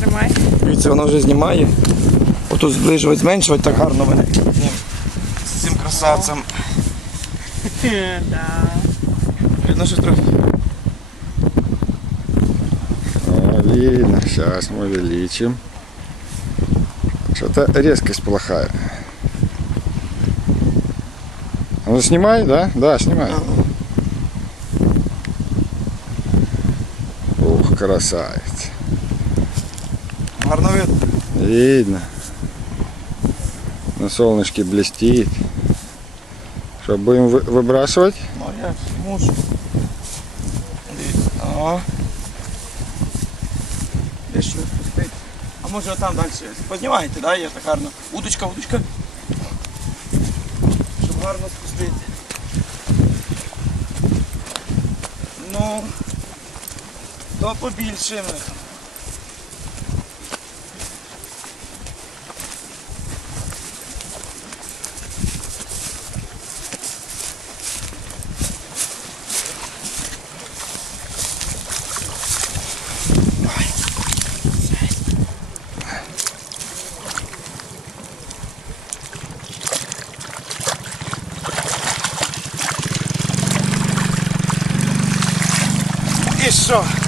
Тримай. Дивіться, воно вже знімає. Отут зближувати, зменшувати, так гарно мене. З цим красавцем. Да. Видно, що трохи. Алина, сейчас мы увеличим. Что-то резкость плохая. Ну снимай, да? Да, снимай. Ух, красавец. Гарно видно. Видно. На солнышке блестит. Что, будем вы- выбрасывать? Ну я ж мушу. Дивіться. О. Де що пустити? А може отам далі. Піднімайте, да? Я так гарно. Удочка, удочка. Щоб гарно спустити. Ну, то побільше. ми. І що?